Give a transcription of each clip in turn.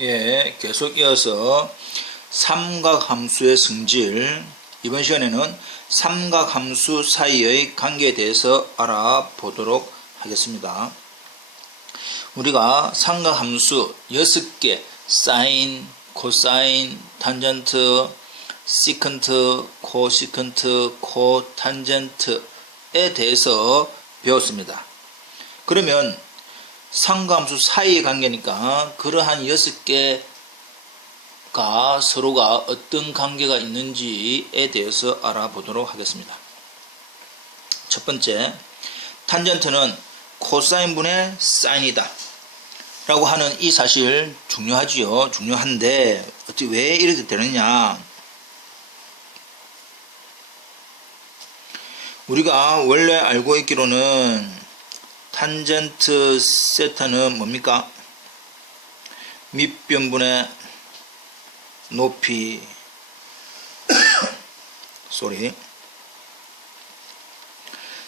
예, 계속 이어서 삼각함수의 성질, 이번 시간에는 삼각함수 사이의 관계에 대해서 알아보도록 하겠습니다. 우리가 삼각함수 6개, 사인, 코사인, 탄젠트, 시컨트, 코시컨트, 코탄젠트에 대해서 배웠습니다. 그러면 삼각함수 사이의 관계니까 그러한 6개가 서로가 어떤 관계가 있는지에 대해서 알아보도록 하겠습니다. 첫 번째, 탄젠트는 코사인분의 사인이다 라고 하는 이 사실 중요하지요. 중요한데 어떻게 왜 이렇게 되느냐, 우리가 원래 알고 있기로는 탄젠트 세타는 뭡니까? 밑변분의 높이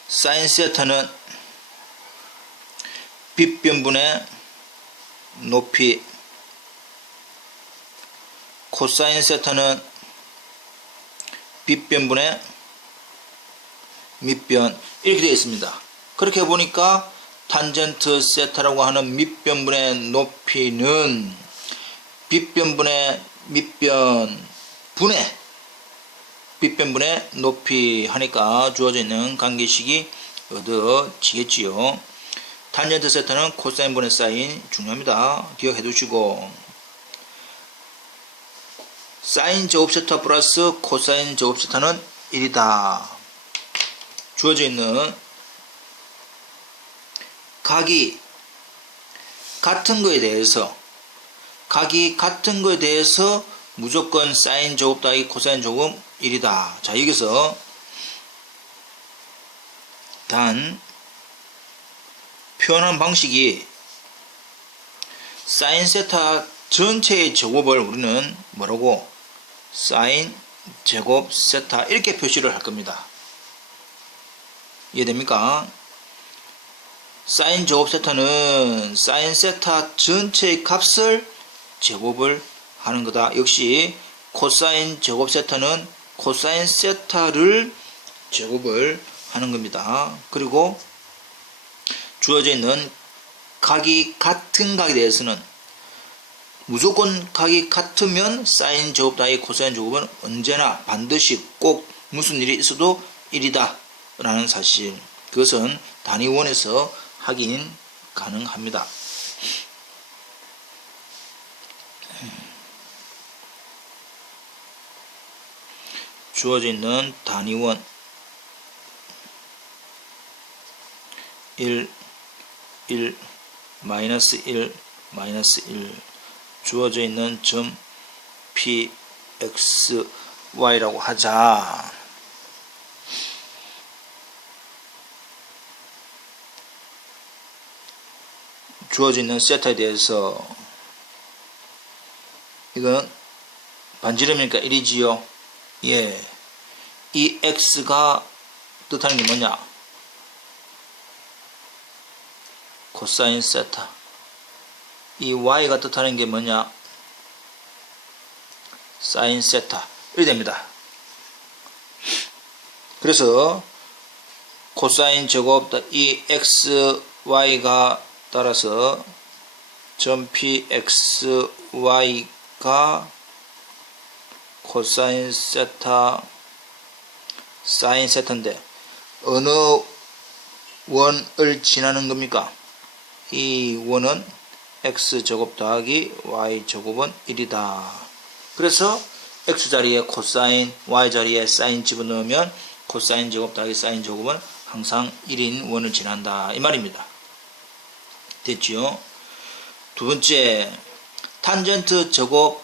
사인 세타는 빗변분의 높이, 코사인 세타는 빗변분의 밑변, 이렇게 되어 있습니다. 그렇게 보니까 탄젠트 세타라고 하는 밑변분의 높이는 빗변분의 밑변 분의 빗변분의 높이 하니까 주어져 있는 관계식이 얻어지겠지요. 탄젠트 세타는 코사인분의 사인, 중요합니다. 기억해 두시고, 사인 제곱 세타 플러스 코사인 제곱 세타는 1이다. 주어져 있는 각이 같은 거에 대해서 무조건 사인 제곱 더하기 코사인 제곱 1이다. 자, 여기서 단 표현한 방식이 사인 세타 전체의 제곱을 우리는 뭐라고? 사인 제곱 세타, 이렇게 표시를 할 겁니다. 이해됩니까? 사인 제곱 세타는 사인 세타 전체의 값을 제곱을 하는 거다. 역시 코사인 제곱 세타는 코사인 세타를 제곱을 하는 겁니다. 그리고 주어져 있는 각이 같은 각에 대해서는 무조건 각이 같으면 사인 제곱 더하기 코사인 제곱은 언제나 반드시 꼭 무슨 일이 있어도 1이다 라는 사실, 그것은 단위원에서 확인 가능합니다. 주어져 있는 단위원 1, 1, 마이너스 1, 마이너스 1, 주어져 있는 점 P, X, Y라고 하자. 주어져 있는 세타에 대해서 이건 반지름이니까 1이지요. 예, 이 X가 뜻하는 게 뭐냐? 코사인 세타. 이 Y가 뜻하는 게 뭐냐? 사인 세타. 이렇게 됩니다. 그래서 코사인 제곱 이 XY가 따라서 점 PXY가 코사인 세타 사인 세타인데 어느 원을 지나는 겁니까? 이 원은 X제곱 더하기 Y제곱은 1이다. 그래서 X자리에 코사인, Y자리에 사인 집어넣으면 코사인 제곱 더하기 사인 제곱은 항상 1인 원을 지난다, 이 말입니다. 됐지요? 두 번째, 탄젠트 제곱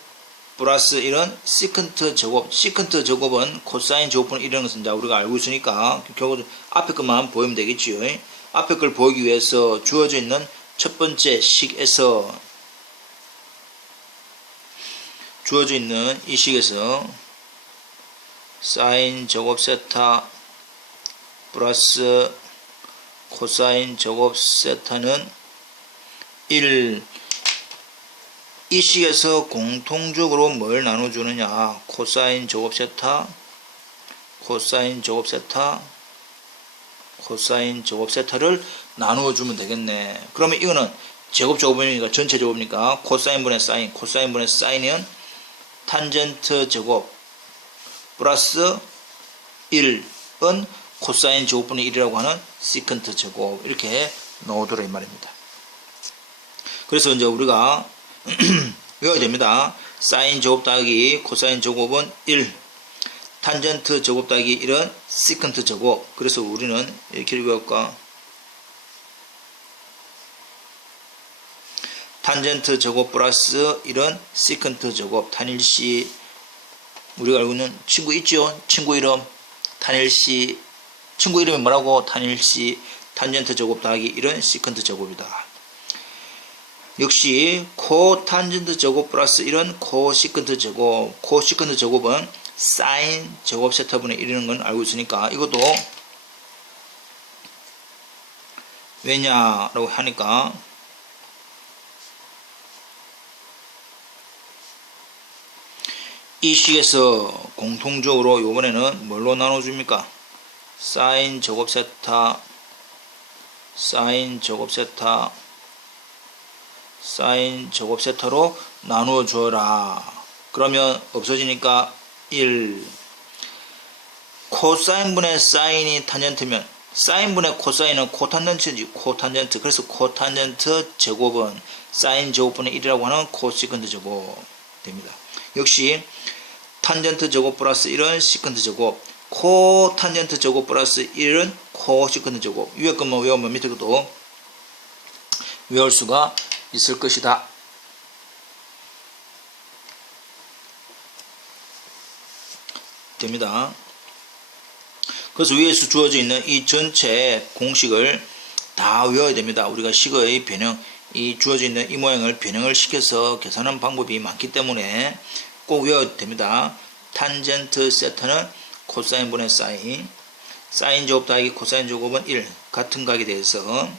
플러스 이런 시컨트 제곱, 시컨트 제곱은 코사인 제곱분의 1이라는 것은 이제 우리가 알고 있으니까 결국 앞에 것만 보이면 되겠지요. 앞에 걸 보기 위해서 주어져 있는 첫 번째 식에서, 주어져 있는 이 식에서 사인 제곱 세타 플러스 코사인 제곱 세타는 1 이 식에서 공통적으로 뭘 나눠주느냐? 코사인 제곱 세타, 코사인 제곱 세타, 코사인 제곱 세타를 나누어주면 되겠네. 그러면 이거는 제곱 제곱이니까 전체 제곱이니까 코사인 분의 사인, 코사인 분의 사인은 탄젠트 제곱 플러스 1은 코사인 제곱분의 1이라고 하는 시컨트 제곱, 이렇게 넣어두라 이 말입니다. 그래서 이제 우리가 외워야 됩니다. 사인 제곱 더하기 코사인 제곱은 1, 탄젠트 제곱 더하기 1은 시컨트 제곱. 그래서 우리는 이렇게 외울까? 탄젠트 제곱 플러스 1은 시컨트 제곱. 탄일시 우리가 알고 있는 친구 있죠? 친구 이름 탄일시. 친구 이름이 뭐라고? 탄일시. 탄젠트 제곱 더하기 1은 시컨트 제곱이다. 역시 코탄젠트 제곱 플러스 1은 코시컨트 제곱. 코시컨트 제곱은 사인 제곱 세타분의 1이라는 건 알고 있으니까 이것도 왜냐라고 하니까 이 식에서 공통적으로 요번에는 뭘로 나눠줍니까? 사인 제곱 세타, 사인 제곱 세타, 사인 제곱 세타로 나누어 주어라. 그러면 없어지니까 1. 코사인분의 사인이 탄젠트면 사인분의 코사인은 코탄젠트지, 코탄젠트. 그래서 코탄젠트 제곱은 사인 제곱분의 1이라고 하는 코시컨트 제곱 됩니다. 역시 탄젠트 제곱 플러스 1은 시컨트 제곱, 코탄젠트 제곱 플러스 1은 코시컨트 제곱. 위에 것만 외우면 밑에 것도 외울 수가 있을 것이다. 됩니다. 그래서 위에서 주어져 있는 이 전체 공식을 다 외워야 됩니다. 우리가 식의 변형, 이 주어져 있는 이 모양을 변형을 시켜서 계산하는 방법이 많기 때문에 꼭 외워야 됩니다. 탄젠트 세타는 코사인 분의 사인, 사인 제곱 더하기 코사인 제곱은 1, 같은 각에 대해서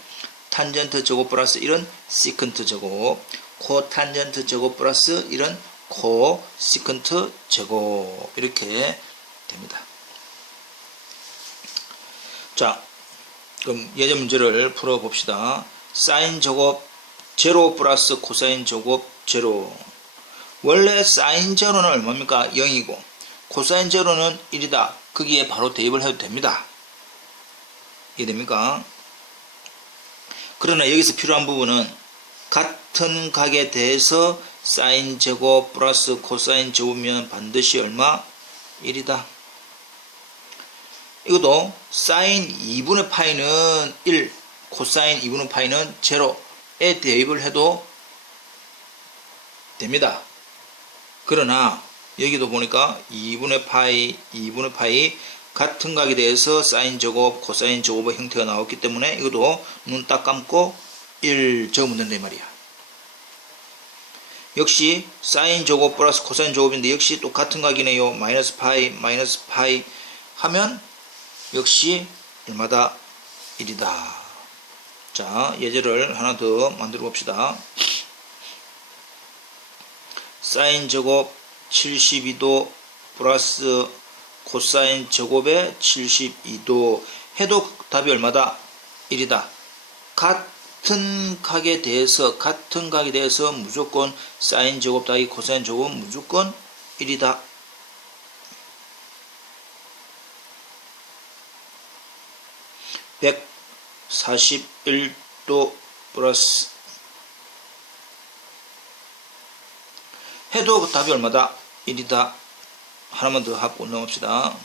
탄젠트 제곱 플러스 1은 시컨트 제곱, 코탄젠트 제곱 플러스 1은 코시컨트 제곱, 이렇게 됩니다. 자, 그럼 예제 문제를 풀어봅시다. 사인 제곱 제로 플러스 코사인 제곱 제로. 원래 사인 제로는 얼마입니까? 0이고 코사인 제로는 1이다. 거기에 바로 대입을 해도 됩니다. 이해됩니까? 그러나 여기서 필요한 부분은 같은 각에 대해서 사인 제곱 플러스 코사인 제곱이면 반드시 얼마? 1이다. 이것도 사인 2분의 파이는 1, 코사인 2분의 파이는 제로에 대입을 해도 됩니다. 그러나 여기도 보니까 2분의 파이 같은 각에 대해서 사인 제곱, 코사인 제곱의 형태가 나왔기 때문에 이것도 눈 딱 감고 1 적으면 된다 이 말이야. 역시 사인 제곱 플러스 코사인 제곱인데 역시 또 같은 각이네요. 마이너스 파이 하면 역시 얼마다? 1이다. 자, 예제를 하나 더 만들어 봅시다. 사인 제곱 72도 플러스 코사인 제곱에 72도 해도 답이 얼마다? 1이다. 같은 각에 대해서 무조건 사인 제곱 더하기 코사인 제곱은 무조건 1이다. (141도) 플러스 해도 답이 얼마다? 1이다. 하나만 더 하고 넘어갑시다.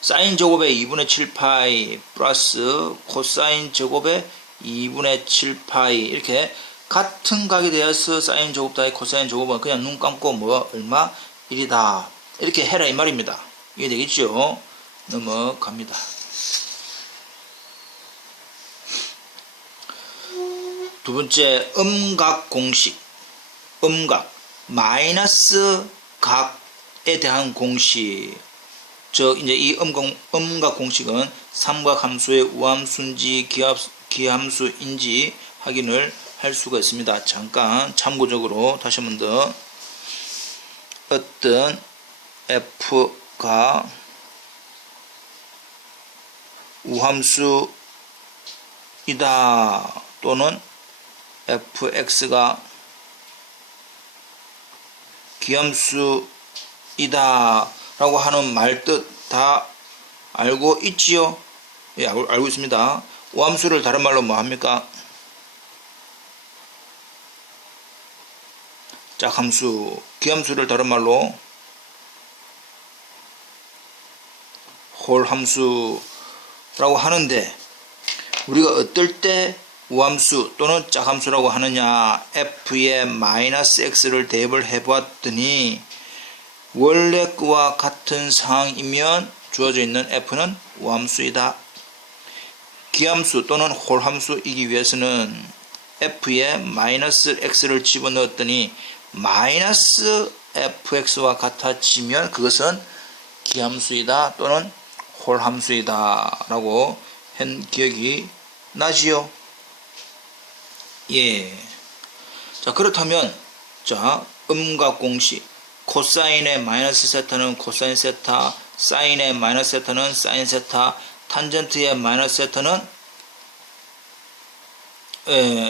사인 제곱에 2분의 7파이 플러스 코사인 제곱에 2분의 7파이 이렇게 같은 각에 대해서 사인 제곱 더하기 코사인 제곱은 그냥 눈 감고 뭐 얼마? 1이다. 이렇게 해라 이 말입니다. 이해되겠죠? 넘어갑니다. 두 번째 음각 공식. 음각 마이너스 각에 대한 공식. 즉 이제 이 음각 공식은 삼각함수의 우함순지 기함수인지 확인을 할 수가 있습니다. 잠깐 참고적으로 다시 한 번 더 어떤 f가 우함수이다 또는 fx가 기함수이다 라고 하는 말 뜻 다 알고 있지요? 예, 알고 있습니다. 우함수를 다른 말로 뭐 합니까? 짝함수. 기함수를 다른 말로 홀함수라고 하는데, 우리가 어떨 때 우함수 또는 짝함수라고 하느냐, f의 마이너스 x를 대입을 해 보았더니 원래 거와 같은 상황이면 주어져 있는 f는 우함수이다. 기함수 또는 홀함수이기 위해서는 f에 마이너스 x를 집어넣었더니 마이너스 fx와 같아지면 그것은 기함수이다 또는 홀함수이다 라고 한 기억이 나지요. 예. 자, 그렇다면 자, 음각 공식. 코사인의 마이너스 세타는 코사인 세타, 사인의 마이너스 세타는 사인 세타, 탄젠트의 마이너스 세타는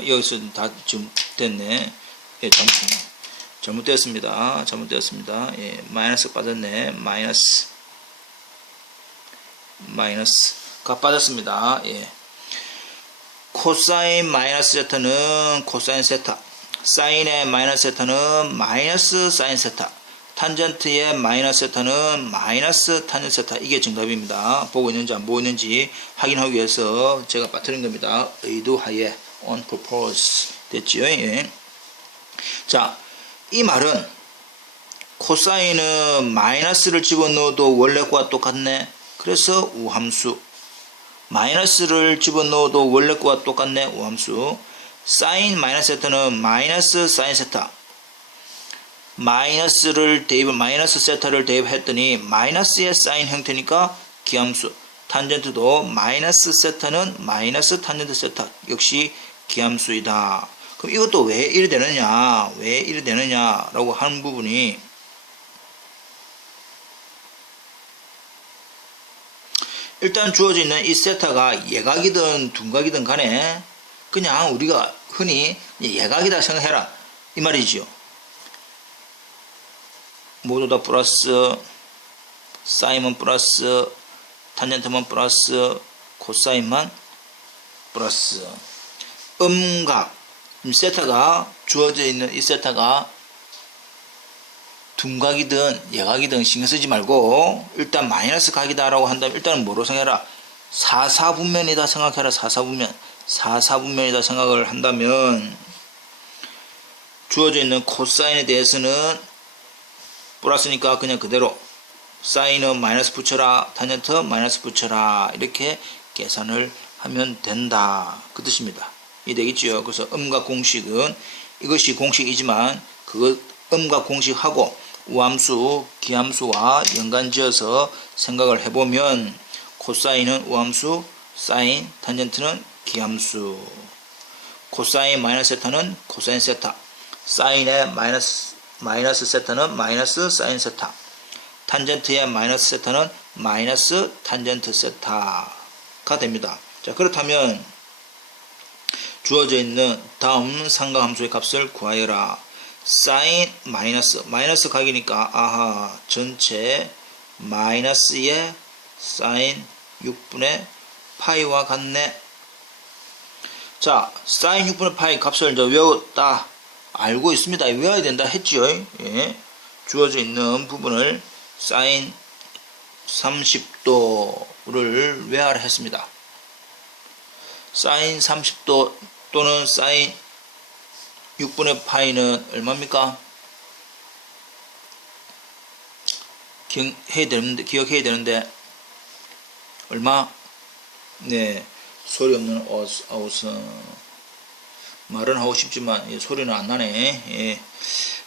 여기서 다 지금 됐네. 예, 잘못되었습니다. 예, 마이너스 빠졌네. 마이너스가 빠졌습니다. 예. 코사인 마이너스 세타는 코사인 세타, 사인의 마이너스 세타는 마이너스 사인 세타, 탄젠트의 마이너스 세타는 마이너스 탄젠트 세타. 이게 정답입니다. 보고 있는지 안 보고 있는지 확인하기 위해서 제가 빠뜨린 겁니다. 의도하에 on purpose 됐지요? 예. 자, 이 말은 코사인은 마이너스를 집어넣어도 원래 거와 똑같네. 그래서 우함수. 마이너스를 집어넣어도 원래 거와 똑같네. 우함수. 사인 마이너스 세타는 마이너스 사인 세타. 마이너스 세타를 대입했더니 마이너스의 사인 형태니까 기함수. 탄젠트도 마이너스 세타는 마이너스 탄젠트 세타. 역시 기함수이다. 그럼 이것도 왜 이래 되느냐 라고 하는 부분이, 일단 주어져 있는 이 세타가 예각이든 둔각이든 간에 그냥 우리가 흔히 예각이다 생각해라 이 말이지요. 모두 다 플러스, 사인은 플러스, 탄젠트만 플러스, 코사인만 플러스. 음각, 세타가 주어져 있는 이 세타가 둔각이든 예각이든 신경 쓰지 말고 일단 마이너스 각이다 라고 한다면 일단은 뭐로 생각해라? 사사분면이다 생각해라. 사사분면이다 생각을 한다면 주어져 있는 코사인에 대해서는 플러스니까 그냥 그대로, 사인은 마이너스 붙여라, 탄젠트 마이너스 붙여라, 이렇게 계산을 하면 된다 그 뜻입니다. 이해되겠지요? 그래서 음각 공식은 이것이 공식이지만 그것 음각 공식하고 우함수, 기함수와 연관지어서 생각을 해보면 코사인은 우함수, 사인, 탄젠트는 기함수. 코사인 마이너스 세타는 코사인 세타, 사인의 마이너스 세타는 마이너스 사인 세타, 탄젠트의 마이너스 세타는 마이너스 탄젠트 세타가 됩니다. 자, 그렇다면 주어져 있는 다음 삼각함수의 값을 구하여라. 사인 마이너스 각이니까 아하, 전체 마이너스의 사인 6분의 파이와 같네. 자, 사인 6분의 파이 값을 이제 외웠다 알고 있습니다. 외워야 된다 했지요. 예. 주어져 있는 부분을 사인 30도를 외워라 했습니다. 사인 30도 또는 사인 6분의 파이는 얼마입니까? 기억해야 되는데 얼마? 네, 소리 없는 아웃은 말은 하고 싶지만 소리는 안 나네. 예.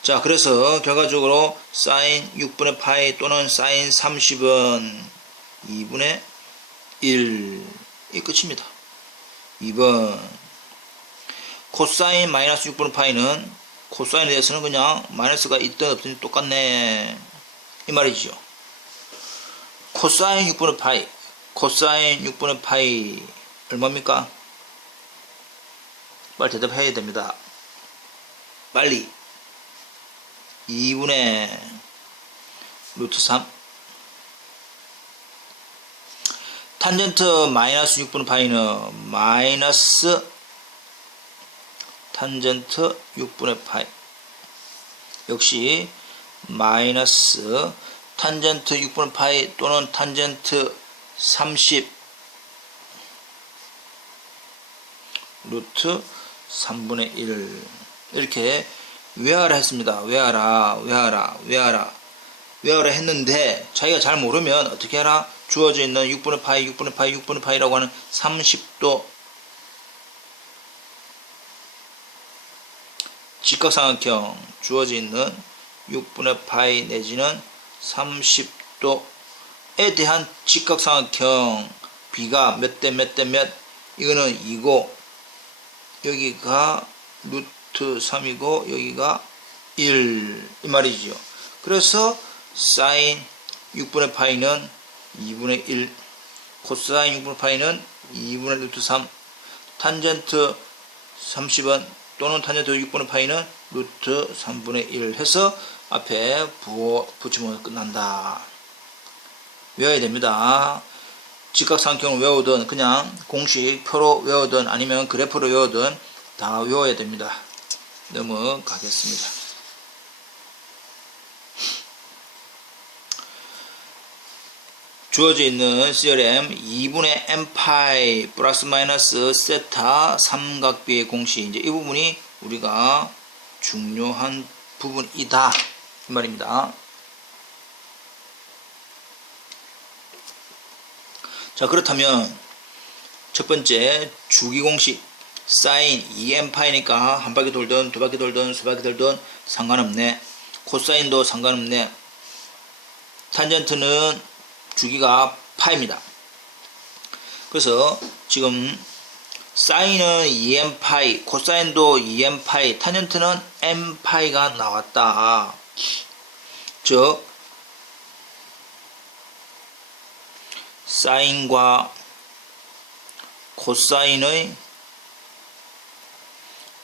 자, 그래서 결과적으로 사인 6분의 파이 또는 사인 30은 2분의 1이 끝입니다. 2번 코사인 마이너스 6분의 파이는 코사인에 대해서는 그냥 마이너스가 있든 없든 똑같네 이 말이죠. 코사인 6분의 파이, 코사인 6분의 파이 얼마입니까? 빨리 대답해야 됩니다. 빨리. 2분의 루트 3. 탄젠트 마이너스 6분의 파이는 마이너스 탄젠트 6분의 파이. 역시 마이너스 탄젠트 6분의 파이 또는 탄젠트 30 루트 3분의 1 이렇게 외화라 했습니다. 외화라 했는데 자기가 잘 모르면 어떻게 하라? 주어져 있는 6분의 파이라고 하는 30도 직각삼각형 주어져 있는 6분의 파이 내지는 30도에 대한 직각삼각형 b가 몇 대 몇 이거는 2고 여기가 루트 3이고 여기가 1 이 말이지요. 그래서 사인 6분의 파이는 2분의 1 코사인 6분의 파이는 2분의 루트 3 탄젠트 30은 또는 탄젠트 6분의 파이는 루트 3분의 1 해서 앞에 붙이면 끝난다. 외워야 됩니다. 직각삼각형을 외우든 그냥 공식 표로 외우든 아니면 그래프로 외우든 다 외워야 됩니다. 넘어가겠습니다. 주어져 있는 CRM 2분의 n파이 플러스 마이너스 세타 삼각비의 공식 이제 이 부분이 우리가 중요한 부분이다 이 말입니다. 자 그렇다면 첫 번째 주기 공식 사인 2n파이니까 한 바퀴 돌든 두 바퀴 돌든 세 바퀴 돌든 상관없네. 코사인도 상관없네. 탄젠트는 주기가 파입니다. 그래서 지금 사인은 2n파이, 코사인도 2n파이, 탄젠트는 n파이가 나왔다. 즉 사인과 코사인의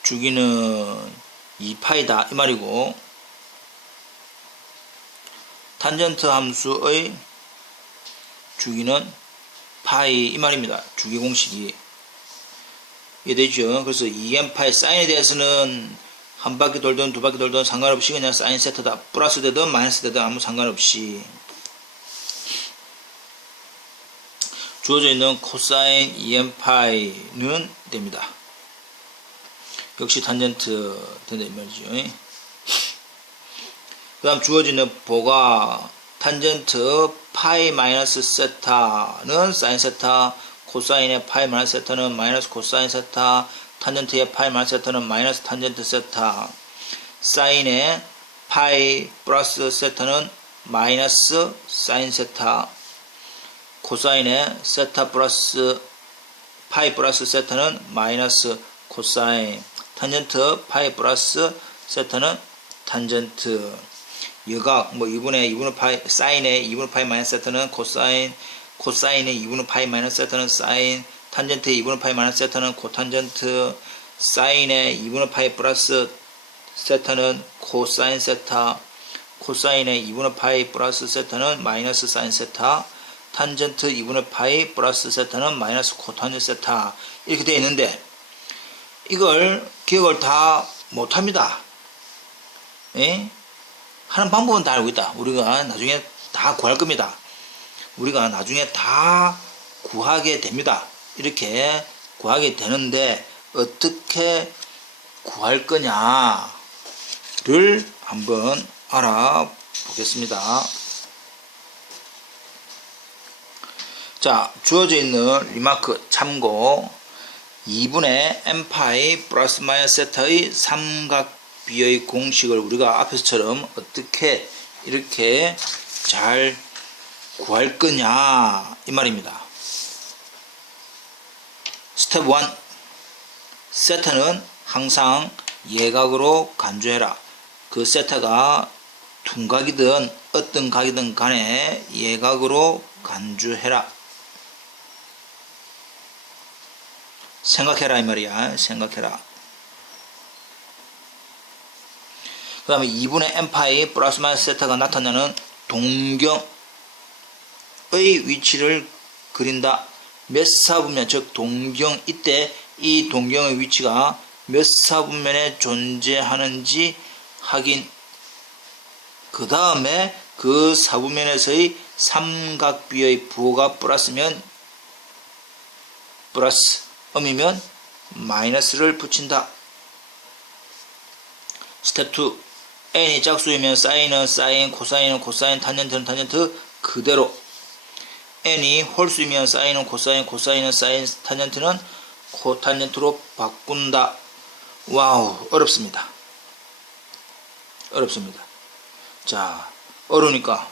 주기는 2파이다 이 말이고 탄젠트 함수의 주기는 파이 이 말입니다. 주기 공식이 이해되죠? 그래서 2n파이 사인에 대해서는 한 바퀴 돌든 두 바퀴 돌든 상관없이 그냥 사인 세타다. 플러스 되든 마이너스 되든 아무 상관없이 주어져 있는 코사인 2n파이는 됩니다. 역시 탄젠트 된다 이 말이죠. 그 다음 주어지는 보가 탄젠트 파이 마이너스 세타는 사인 세타, 코사인의 파이 마이너스 세타는 마이너스 코사인 세타, 탄젠트의 파이 마이너스 세타는 마이너스 탄젠트 세타, 사인의 파이 플러스 세타는 마이너스 사인 세타, 코사인의 세타 플러스 파이 플러스 세타는 마이너스 코사인, 탄젠트 파이 플러스 세타는 탄젠트. 여각 2분의 파이 사인의 2분의 파이 마이너스 세타는 코사인, 코사인의 2분의 파이 마이너스 세타는 사인, 탄젠트의 2분의 파이 마이너스 세타는 코탄젠트, 사인의 2분의 파이 플러스 세타는 코사인 세타, 코사인의 2분의 파이 플러스 세타는 마이너스 사인 세타, 탄젠트 2분의 파이 플러스 세타는 마이너스 코탄젠트 세타 이렇게 되어 있는데 이걸 기억을 다 못합니다. 예? 하는 방법은 다 알고 있다. 우리가 나중에 다 구할 겁니다. 우리가 나중에 다 구하게 됩니다. 이렇게 구하게 되는데 어떻게 구할 거냐를 한번 알아보겠습니다. 자, 주어져 있는 리마크 참고 2분의 n파이 플러스 마이너스 세타의 삼각비의 공식을 우리가 앞에서처럼 어떻게 이렇게 잘 구할 거냐 이 말입니다. 스텝 1 세타는 항상 예각으로 간주해라. 그 세타가 둔각이든 어떤 각이든 간에 예각으로 간주해라. 생각해라 이 말이야. 생각해라. 그 다음에 2분의 n파이 플러스 마이너스 세타가 나타나는 동경의 위치를 그린다. 몇 사분면, 즉 동경, 이때 이 동경의 위치가 몇 사분면에 존재하는지 확인. 그 다음에 그 사분면에서의 삼각비의 부호가 플러스면 플러스, 음이면 마이너스를 붙인다. 스텝 2. n이 짝수이면 사인은 사인, 코사인은 코사인, 탄젠트는 탄젠트 그대로. n이 홀수이면 사인은 코사인, 코사인은 사인, 탄젠트는 코탄젠트로 바꾼다. 와우, 어렵습니다. 어렵습니다. 자, 어려우니까.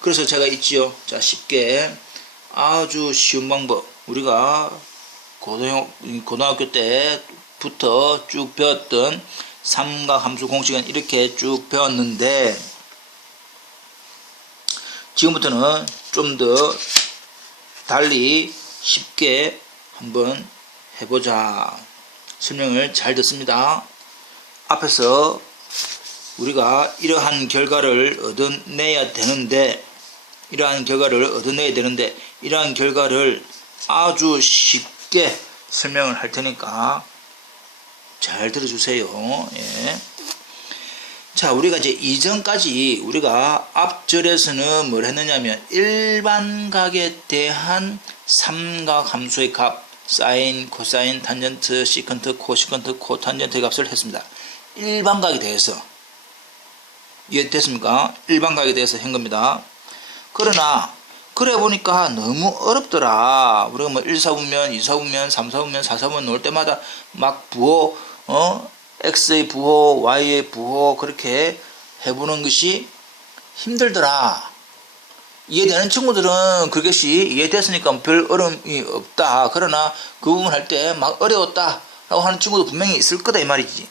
그래서 제가 있지요. 자, 쉽게 아주 쉬운 방법. 우리가 고등학교 때부터 쭉 배웠던 삼각함수 공식은 이렇게 쭉 배웠는데, 지금부터는 좀 더 달리 쉽게 한번 해보자. 설명을 잘 듣습니다. 앞에서 우리가 이러한 결과를 얻어내야 되는데, 이러한 결과를 아주 쉽게 설명을 할 테니까 잘 들어주세요. 예. 자, 우리가 이제 이전까지 우리가 앞절에서는 뭘 했느냐면 일반각에 대한 삼각함수의 값, 사인, 코사인, 탄젠트, 시컨트, 코시컨트, 코탄젠트의 값을 했습니다. 일반각에 대해서. 이해됐습니까? 일반각에 대해서 한 겁니다. 그러나 그래 보니까 너무 어렵더라. 우리가 뭐 1사분면, 2사분면, 3사분면, 4사분면 놓을 때마다 막 부호, x의 부호, y의 부호 그렇게 해보는 것이 힘들더라. 이해되는 친구들은 그것이 이해됐으니까 별 어려움이 없다. 그러나 그 부분 할 때 막 어려웠다 라고 하는 친구도 분명히 있을 거다 이 말이지.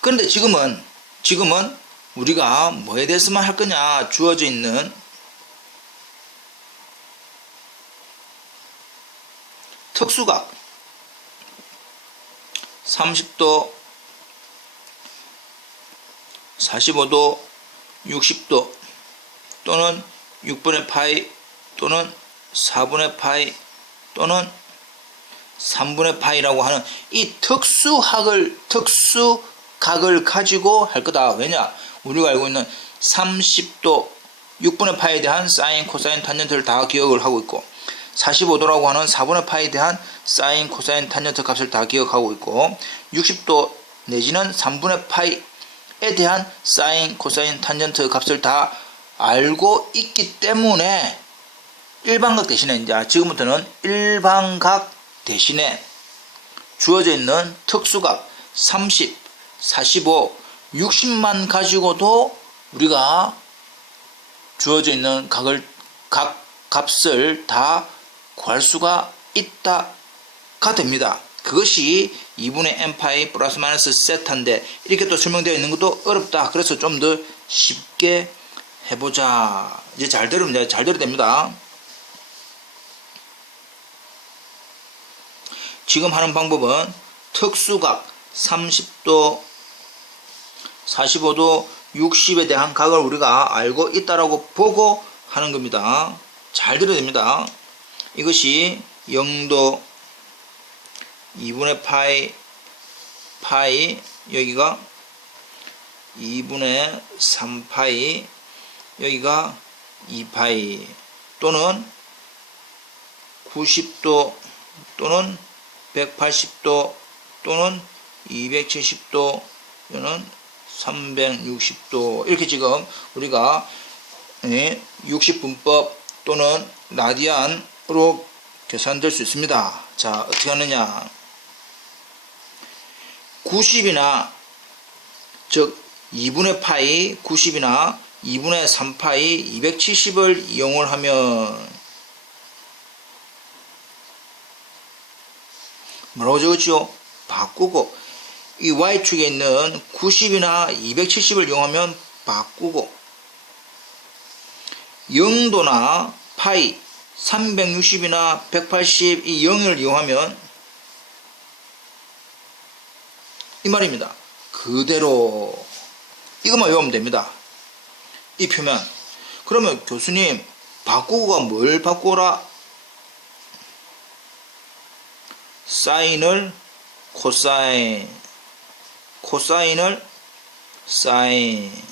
그런데 지금은 우리가 뭐에 대해서만 할 거냐. 주어져 있는 특수각 30도, 45도, 60도 또는 6분의 파이 또는 4분의 파이 또는 3분의 파이라고 하는 이 특수각을 가지고 할 거다. 왜냐? 우리가 알고 있는 30도 6분의 파이에 대한 사인, 코사인, 탄젠트를 다 기억을 하고 있고, 45도라고 하는 4분의 파이에 대한 사인, 코사인, 탄젠트 값을 다 기억하고 있고, 60도 내지는 3분의 파이에 대한 사인, 코사인, 탄젠트 값을 다 알고 있기 때문에 일반각 대신에 이제 지금부터는 일반각 대신에 주어져 있는 특수각 30, 45, 60만 가지고도 우리가 주어져 있는 값을 다 구할 수가 있다가 됩니다. 그것이 2분의 n파이 플러스 마이너스 세타인데 이렇게 또 설명되어 있는 것도 어렵다. 그래서 좀 더 쉽게 해보자. 이제 잘 들으면 잘 들어야 됩니다. 지금 하는 방법은 특수각 30도, 45도, 60에 대한 각을 우리가 알고 있다라고 보고 하는 겁니다. 잘 들어야 됩니다. 이것이 0도, 2분의 파이, 여기가 2분의 3파이, 여기가 2파이, 또는 90도, 또는 180도, 또는 270도, 또는 360도. 이렇게 지금 우리가 60분법 또는 라디안으로 계산될 수 있습니다. 자, 어떻게 하느냐. 90이나 즉 2분의 파이 90이나 2분의 3파이 270을 이용을 하면 뭐라고 적었지요? 바꾸고 이 y축에 있는 90이나 270을 이용하면 바꾸고 0도나 파이 360이나 180 이 0을 이용하면 이 말입니다. 그대로 이것만 외우면 됩니다. 이 표면. 그러면 교수님 바꾸고가 뭘 바꾸라? 사인을 코사인, 코사인을 사인,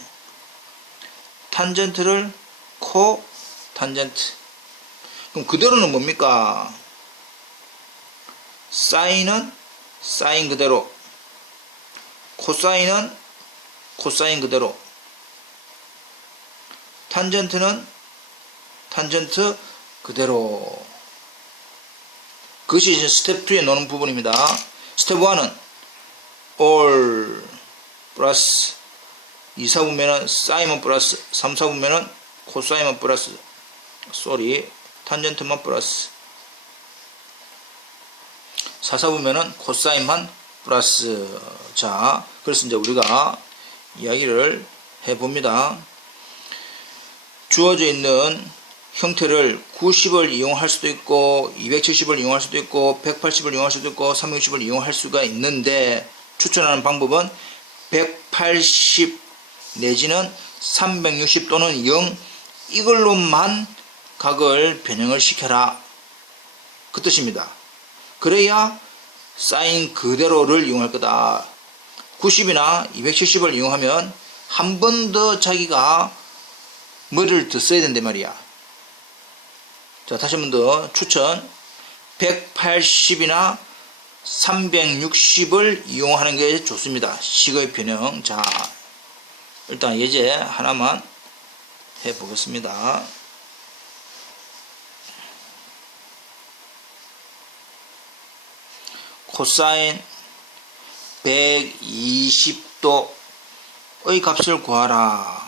탄젠트를 코 탄젠트. 그럼 그대로는 뭡니까? 사인은 사인 그대로, 코사인은 코사인 그대로, 탄젠트는 탄젠트 그대로. 그것이 이제 스텝 2에 넣는 부분입니다. 스텝 1은 all 플러스 2, 4분면은 사인만 플러스 3, 4분면은 코사인만 플러스 탄젠트만 플러스 4, 4분면은 코사인만 플러스. 자, 그래서 이제 우리가 이야기를 해봅니다. 주어져 있는 형태를 90을 이용할 수도 있고 270을 이용할 수도 있고 180을 이용할 수도 있고 360을 이용할 수가 있는데 추천하는 방법은 180 내지는 360 또는 0 이걸로만 각을 변형을 시켜라 그 뜻입니다. 그래야 사인 그대로를 이용할 거다. 90이나 270을 이용하면 한 번 더 자기가 머리를 더 써야 된단 말이야. 자, 다시 한 번 더 추천. 180이나 360을 이용하는 게 좋습니다. 식의 변형. 자, 일단 예제 하나만 해 보겠습니다. 코사인 120도의 값을 구하라.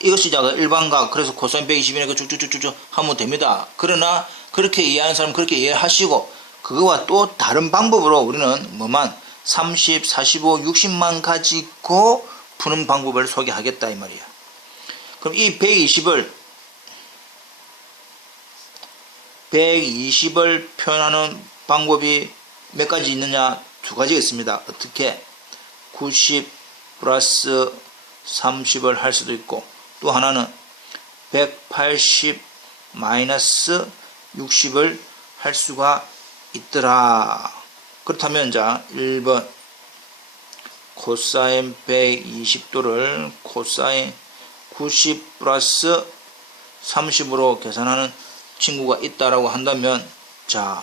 이것이 일반각. 그래서 코사인 120이니까 쭉쭉쭉쭉 하면 됩니다. 그러나 그렇게 이해하는 사람은 그렇게 이해하시고 그거와 또 다른 방법으로 우리는 뭐만 30, 45, 60만 가지고 푸는 방법을 소개하겠다 이 말이야. 그럼 이 120을 표현하는 방법이 몇 가지 있느냐? 두 가지가 있습니다. 어떻게? 90 플러스 30을 할 수도 있고 또 하나는 180 마이너스 60을 할 수가 있더라. 그렇다면 자 1번 코사인 120도를 코사인 90 플러스 30으로 계산하는 친구가 있다라고 한다면 자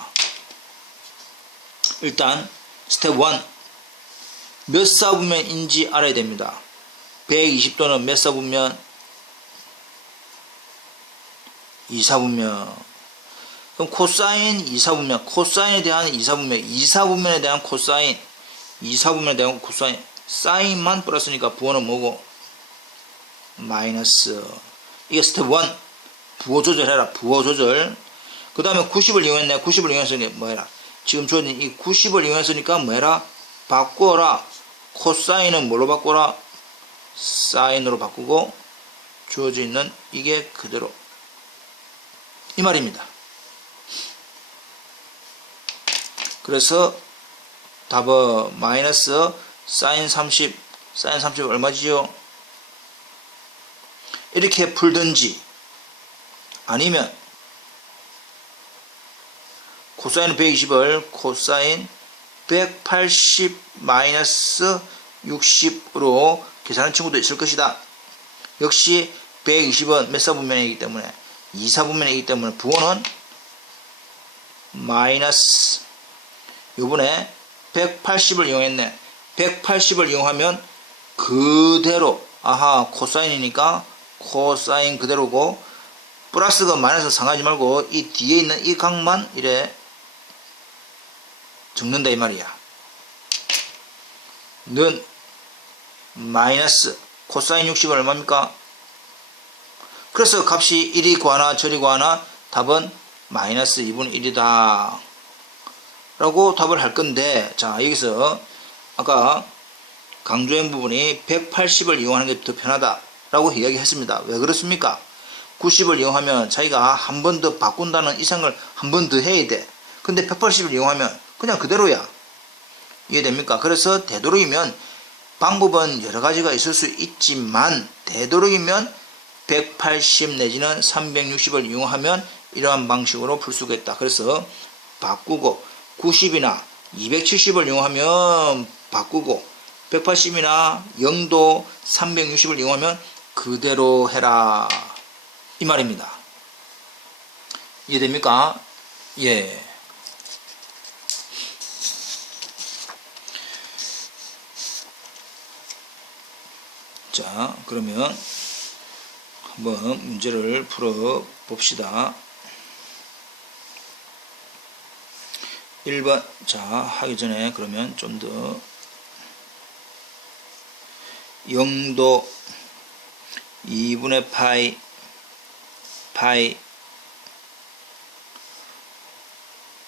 일단 스텝 1 몇 사분면인지 알아야 됩니다. 120도는 몇 사분면? 2사분면. 그럼 코사인 2사분면, 코사인에 대한 2사분면, 2사분면에 대한 코사인, 2사분면에 대한 코사인, 사인만 플러스니까 부호는 뭐고? 마이너스. 이게 스텝 1. 부호 조절해라. 부호 조절. 그 다음에 90을 이용했네. 90을 이용했으니 뭐 해라? 지금 주어진 이 90을 이용했으니까 뭐 해라? 바꾸어라. 코사인은 뭘로 바꾸라? 사인으로 바꾸고 주어져 있는 이게 그대로 이 말입니다. 그래서 답은 마이너스 사인 30 얼마지요? 이렇게 풀든지 아니면 코사인 120을 코사인 180 마이너스 60으로 계산하는 친구도 있을 것이다. 역시 120은 몇 사분면이기 때문에 2사분면이기 때문에 부호는 마이너스. 요번에 180을 이용했네. 180을 이용하면 그대로 아하 코사인이니까 코사인 그대로고 플러스가 마이너스 상하지 말고 이 뒤에 있는 이 각만 이래 적는다 이 말이야. 는 마이너스 코사인 60은 얼마입니까? 그래서 값이 이리 구하나 저리 구하나 답은 마이너스 2분의 1이다 라고 답을 할 건데, 자, 여기서 아까 강조한 부분이 180을 이용하는 게 더 편하다 라고 이야기했습니다. 왜 그렇습니까? 90을 이용하면 자기가 한 번 더 바꾼다는 이상을 한 번 더 해야 돼. 근데 180을 이용하면 그냥 그대로야. 이해됩니까? 그래서 되도록이면 방법은 여러 가지가 있을 수 있지만 되도록이면 180 내지는 360을 이용하면 이러한 방식으로 풀 수가 있다. 그래서 바꾸고 90이나 270을 이용하면 바꾸고 180이나 0도 360을 이용하면 그대로 해라. 이 말입니다. 이해됩니까? 예. 자, 그러면 한번 문제를 풀어 봅시다. 1번. 자, 하기 전에 그러면 좀 더 0도 2분의 파이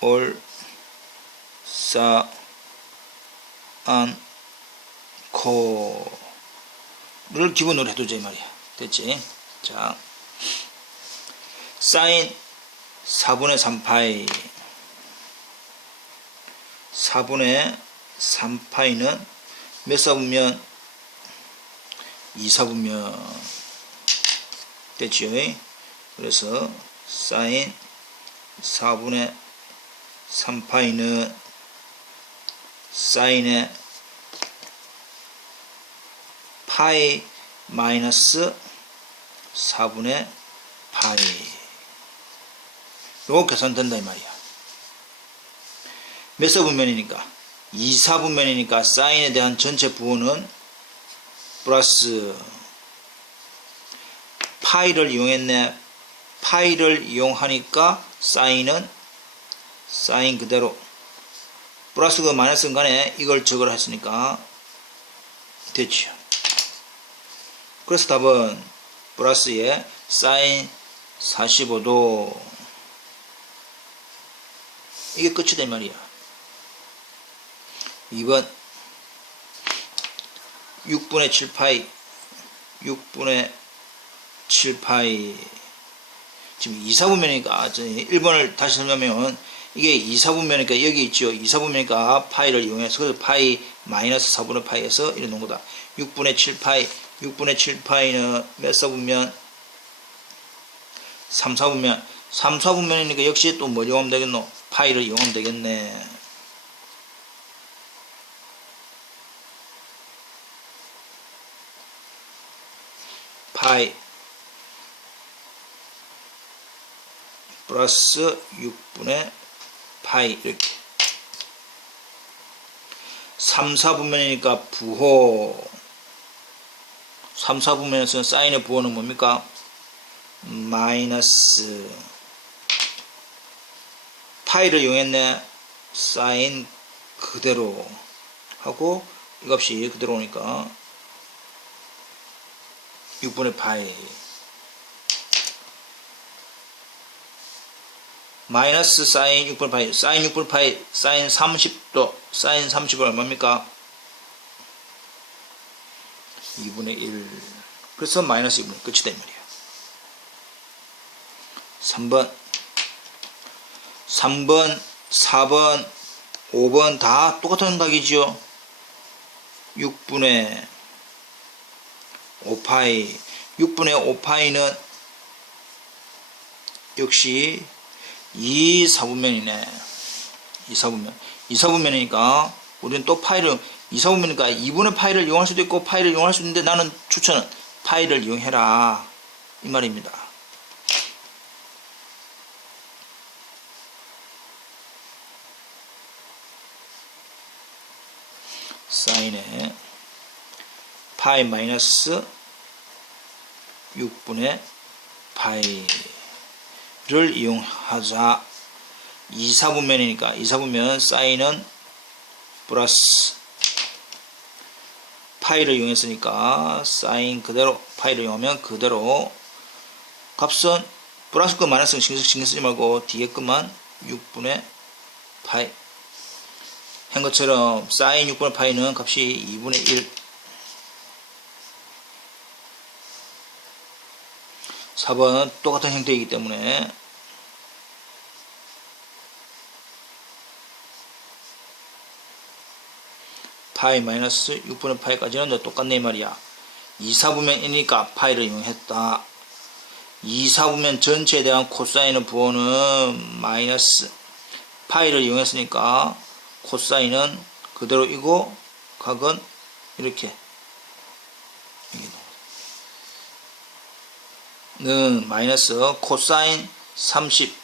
올사 않고를 기본으로 해두자 이 말이야. 됐지? 자, 사인 4분의 3파이 4분의 3파이는 몇 사분면? 2사분면 됐지요? 그래서 사인 4분의 3파이는 사인의 파이 마이너스 4분의 파이. 요거 계산된다 이 말이야. 몇 사분면이니까? 2사분면이니까 사인에 대한 전체 부호는 플러스 파이를 이용했네. 파이를 이용하니까 사인은 사인 그대로 플러스가 마이너스인 간에 이걸 적으라 했으니까 됐죠. 그래서 답은 플러스에 사인 45도. 이게 끝이다 이 말이야. 2번 6분의 7파이 6분의 7파이 지금 2사분면이니까 1번을 다시 설명하면 이게 2사분면이니까 여기 있죠. 2사분면이니까 파이를 이용해서 그래서 파이 마이너스 4분의 파이에서 이래 놓은 거다. 6분의 7파이 6분의 7파이는 몇 사분면? 3사분면 3사분면이니까 역시 또 뭐 이용하면 되겠노? 파이를 이용하면 되겠네. 파이 플러스 6분의 파이 이렇게 3, 4분면이니까 부호 3, 4분면에서는 사인의 부호는 뭡니까? 마이너스 파이를 이용했네. 사인 그대로 하고 이값이 그대로 오니까 6분의 파이 마이너스 사인 6분의 파이 사인 6분의 파이 사인 30도 사인 30은 얼마입니까? 2분의 1 그래서 마이너스 2분의 1 끝이다 이 말이야. 3번 4번 5번 다 똑같은 각이지요. 6분의 5파이 6분의 5파이는 역시 2사분면이네. 2사분면이니까 우리는 또 파이를 2사분면이니까 2분의 파이를 이용할 수도 있고 파이를 이용할 수 있는데 나는 추천은 파이를 이용해라 이 말입니다. 사인에 파이 마이너스 6분의 파이를 이용하자. 2사분면이니까 2사분면 사인은 플러스 파이를 이용했으니까 사인 그대로 파이를 이용하면 그대로 값은 플러스 거 마이너스 신경 쓰지 말고 뒤에 것만 6분의 파이 한 것처럼 사인 6분의 파이는 값이 2분의 1. 4번은 똑같은 형태이기 때문에 파이 마이너스 6분의 파이까지는 똑같네 이 말이야. 2사분면이니까 파이를 이용했다. 2사분면 전체에 대한 코사인의 부호는 마이너스 파이를 이용했으니까 코사인은 그대로이고 각은 이렇게 는 마이너스 코사인 30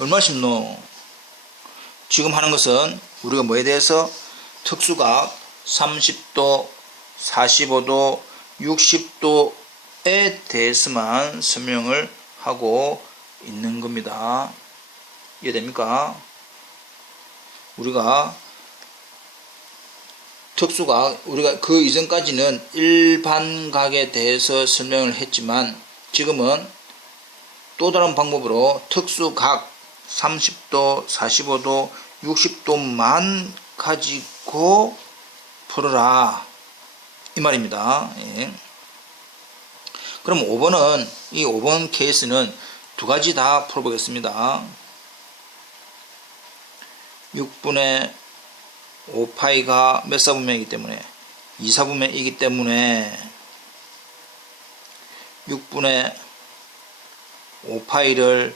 얼마 쉽노? 지금 하는 것은 우리가 뭐에 대해서 특수각 30도, 45도, 60도에 대해서만 설명을 하고 있는 겁니다. 이해됩니까? 우리가 특수각, 우리가 그 이전까지는 일반각에 대해서 설명을 했지만 지금은 또 다른 방법으로 특수각 30도, 45도, 60도만 가지고 풀어라 이 말입니다. 예. 그럼 5번은 이 5번 케이스는 두 가지 다 풀어보겠습니다. 6분의 5파이가 몇 사분면이기 때문에 2사분면이기 때문에 6분의 5파이를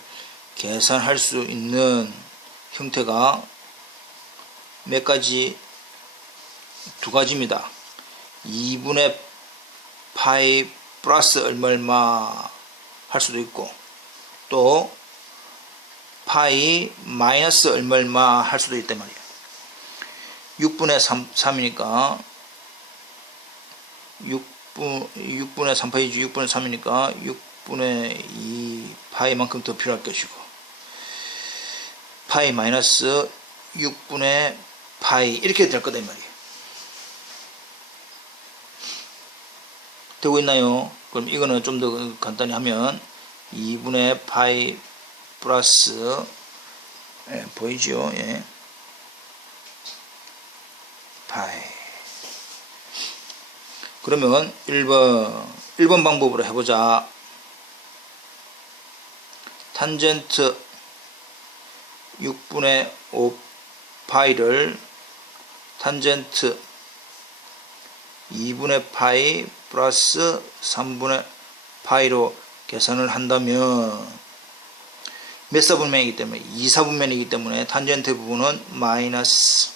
계산할 수 있는 형태가 몇 가지? 두 가지입니다. 2분의 파이 플러스 얼마 할 수도 있고 또 파이 마이너스 얼마 할 수도 있단 말이에요. 6분의 3이니까 6분의 3파이지 6분의 3이니까 6분의 2 파이만큼 더 필요할 것이고 파이 마이너스 6분의 파이 이렇게 될 거다 이 말이에요. 되고 있나요? 그럼 이거는 좀 더 간단히 하면 2분의 파이 플러스 보이죠? 예. 파이. 그러면 1번 방법으로 해보자. 탄젠트 6분의 5파이를 탄젠트 2분의 파이 플러스 3분의 파이로 계산을 한다면 몇 사분면이기 때문에 2사분면이기 때문에 탄젠트 부분은 마이너스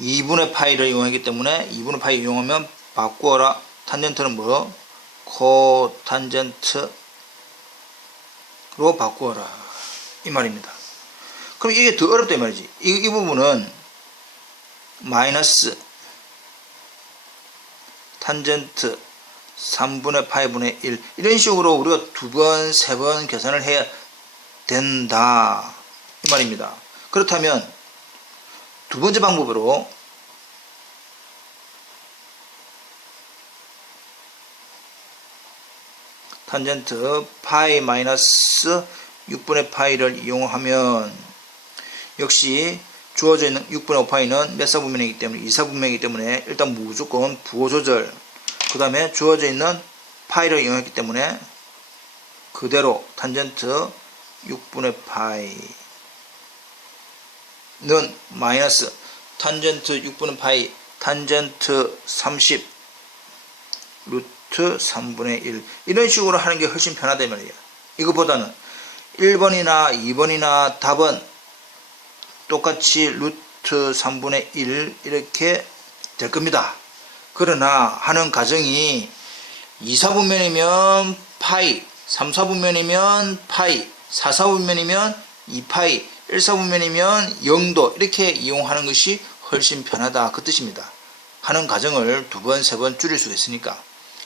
2분의 파이를 이용하기 때문에 2분의 파이 이용하면 바꾸어라. 탄젠트는 뭐? 코탄젠트로 바꾸어라 이 말입니다. 그럼 이게 더 어렵다 이 말이지. 이 부분은 마이너스 탄젠트 3분의 파이분의 1 이런 식으로 우리가 두 번, 세 번 계산을 해야 된다 이 말입니다. 그렇다면 두 번째 방법으로 탄젠트 파이 마이너스 6분의 파이를 이용하면 역시 주어져 있는 6분의 5파이는 몇 사분면이기 때문에 2사분면이기 때문에 일단 무조건 부호 조절 그 다음에 주어져 있는 파이를 이용했기 때문에 그대로 탄젠트 6분의 파이는 마이너스 탄젠트 6분의 파이 탄젠트 30 루트 3분의 1 이런 식으로 하는 게 훨씬 편하다 말이에요. 이것보다는 1번이나 2번이나 답은 똑같이 루트 3분의 1 이렇게 될 겁니다. 그러나 하는 가정이 2사분면이면 파이, 3사분면이면 파이, 4사분면이면 2파이, 1사분면이면 0도 이렇게 이용하는 것이 훨씬 편하다 그 뜻입니다. 하는 가정을 두 번, 세 번 줄일 수가 있으니까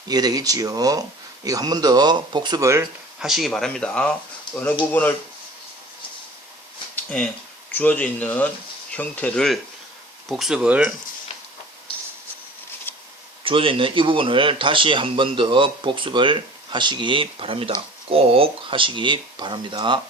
이해되겠지요? 이거 한 번 더 복습을 하시기 바랍니다. 어느 부분을 주어져 있는 형태를 복습을 주어져 있는 이 부분을 다시 한 번 더 복습을 하시기 바랍니다. 꼭 하시기 바랍니다.